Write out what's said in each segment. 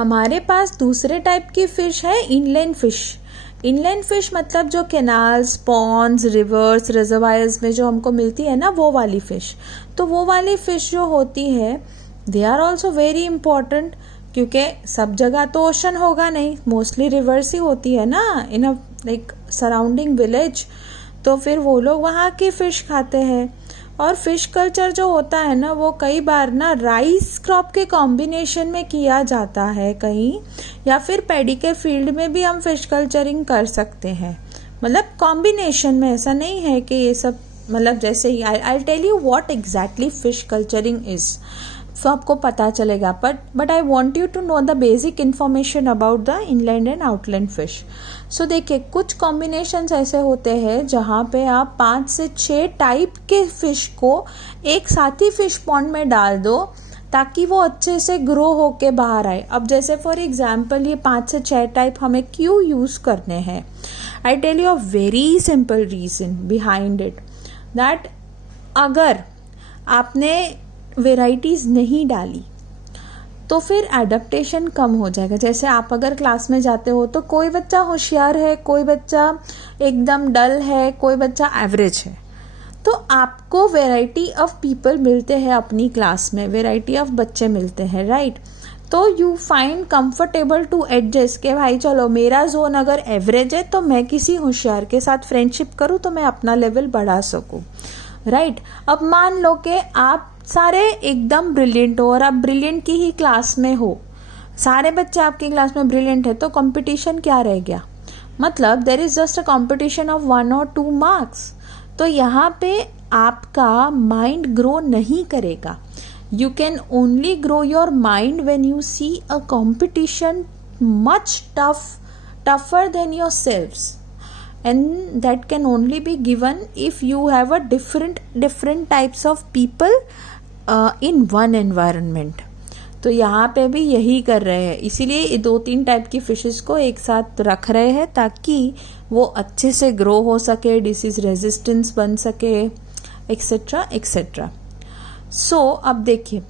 हमारे पास दूसरे टाइप की फ़िश है इनलैंड फ़िश। इनलैंड फ़िश मतलब जो कैनाल्स, पॉन्ड्स, रिवर्स, रिजर्वायर्स में जो हमको मिलती है ना, वो वाली फ़िश। तो वो वाली फ़िश जो होती है, they are also very important, क्योंकि सब जगह तो ओशन होगा नहीं, मोस्टली रिवर्स ही होती है ना इन अ लाइक सराउंडिंग विलेज। तो फिर वो लोग वहाँ की फ़िश खाते हैं। और फिश कल्चर जो होता है ना, वो कई बार ना राइस क्रॉप के कॉम्बिनेशन में किया जाता है कहीं, या फिर पैडी के फील्ड में भी हम फिश कल्चरिंग कर सकते हैं। मतलब कॉम्बिनेशन में, ऐसा नहीं है कि ये सब मतलब जैसे ही I tell you what exactly fish culturing is, तो आपको पता चलेगा। But I want you to know the basic information about the inland and outland fish. So देखिए, कुछ कॉम्बिनेशंस ऐसे होते हैं जहाँ पे आप 5 से 6 टाइप के फिश को एक साथ ही फिश पॉन्ड में डाल दो, ताकि वो अच्छे से ग्रो होके बाहर आए। अब जैसे फॉर एग्जाम्पल ये 5 से 6 टाइप हमें क्यों यूज़ करने हैं, I tell you a very simple reason behind it, that अगर आपने वेराइटीज़ नहीं डाली तो फिर एडप्टेशन कम हो जाएगा। जैसे आप अगर क्लास में जाते हो तो कोई बच्चा होशियार है, कोई बच्चा एकदम डल है, कोई बच्चा एवरेज है, तो आपको वेराइटी ऑफ पीपल मिलते हैं अपनी क्लास में, वेराइटी ऑफ बच्चे मिलते हैं, राइट। तो you find comfortable to adjust के भाई चलो मेरा जोन अगर एवरेज है तो मैं किसी होशियार के साथ फ्रेंडशिप करूँ तो मैं अपना लेवल बढ़ा सकूँ, राइट। अब मान लो कि आप सारे एकदम ब्रिलियंट हो और आप ब्रिलियंट की ही क्लास में हो, सारे बच्चे आपकी क्लास में ब्रिलियंट है, तो कंपटीशन क्या रह गया, मतलब there is just a competition of 1 और 2 मार्क्स। तो यहाँ पे आपका माइंड ग्रो नहीं करेगा। You can only grow your mind when you see a competition much tougher than yourselves, and that can only be given if you have a different types of people in one environment। तो यहाँ पे भी यही कर रहे हैं, इसीलिए 2-3 type की फिशेस को एक साथ रख रहे हैं ताकि वो अच्छे से ग्रो हो सके, डिसीज रेजिस्टेंस बन सके, एक्सेट्रा एक्सेट्रा। सो अब देखिए,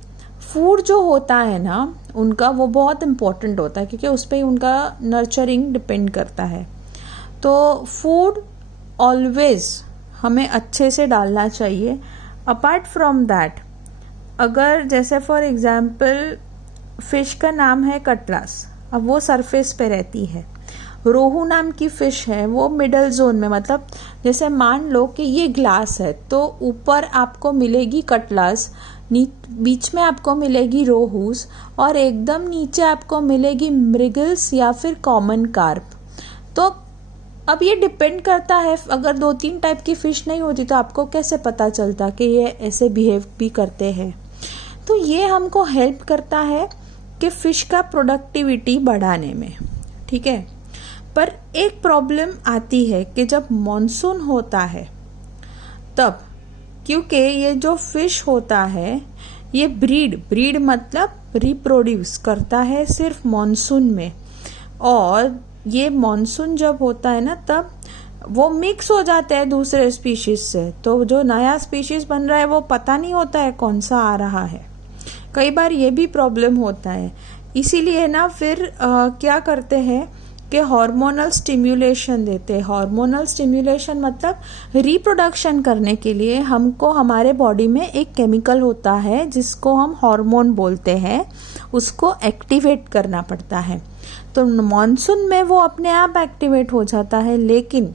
फूड जो होता है ना उनका, वो बहुत इम्पोर्टेंट होता है क्योंकि उस पर ही उनका नर्चरिंग डिपेंड करता है। तो फूड ऑलवेज हमें अच्छे से डालना चाहिए। अपार्ट फ्रॉम दैट, अगर जैसे फॉर एग्जांपल फ़िश का नाम है कटलास, अब वो सरफेस पे रहती है। रोहू नाम की फ़िश है, वो मिडल जोन में, मतलब जैसे मान लो कि ये ग्लास है तो ऊपर आपको मिलेगी कटलास, बीच में आपको मिलेगी रोहूस और एकदम नीचे आपको मिलेगी मृगल्स या फिर कॉमन कार्प। तो अब ये डिपेंड करता है, अगर 2-3 टाइप की फ़िश नहीं होती तो आपको कैसे पता चलता कि ये ऐसे बिहेव भी करते हैं। तो ये हमको हेल्प करता है कि फ़िश का प्रोडक्टिविटी बढ़ाने में, ठीक है। पर एक प्रॉब्लम आती है कि जब मॉनसून होता है तब, क्योंकि ये जो फ़िश होता है ये ब्रीड मतलब रिप्रोड्यूस करता है सिर्फ मॉनसून में, और ये मॉनसून जब होता है ना तब वो मिक्स हो जाते हैं दूसरे स्पीशीज से, तो जो नया स्पीशीज बन रहा है वो पता नहीं होता है कौन सा आ रहा है। कई बार ये भी प्रॉब्लम होता है, इसीलिए ना फिर क्या करते हैं कि हार्मोनल स्टिम्युलेशन देते हैं। हार्मोनल स्टिम्युलेशन मतलब रिप्रोडक्शन करने के लिए हमको हमारे बॉडी में एक केमिकल होता है जिसको हम हार्मोन बोलते हैं, उसको एक्टिवेट करना पड़ता है। तो मॉनसून में वो अपने आप एक्टिवेट हो जाता है, लेकिन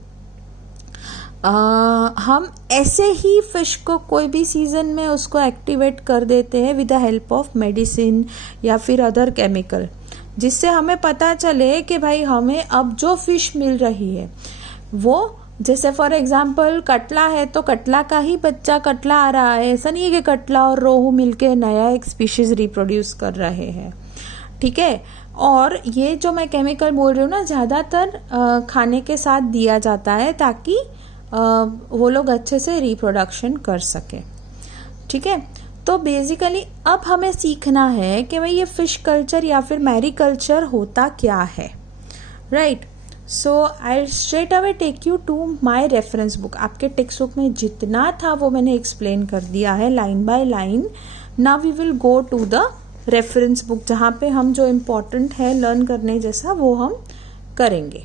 हम ऐसे ही फिश को कोई भी सीजन में उसको एक्टिवेट कर देते हैं with the help of medicine या फिर अदर केमिकल, जिससे हमें पता चले कि भाई हमें अब जो फिश मिल रही है वो, जैसे फॉर एग्जांपल कटला है तो कटला का ही बच्चा कटला आ रहा है, ऐसा नहीं है कि कटला और रोहू मिलके नया एक स्पीशीज रिप्रोड्यूस कर रहे हैं, ठीक है। और ये जो मैं केमिकल बोल रही हूँ ना, ज़्यादातर खाने के साथ दिया जाता है ताकि वो लोग अच्छे से रिप्रोडक्शन कर सके, ठीक है। तो बेसिकली अब हमें सीखना है कि भाई ये फिश कल्चर या फिर मैरी कल्चर होता क्या है, right. So I straight away take you to my reference book. आपके टेक्स्ट बुक में जितना था वो मैंने एक्सप्लेन कर दिया है line by line. Now we will go to the reference book, जहाँ पे हम जो इम्पोर्टेंट है लर्न करने जैसा वो हम करेंगे।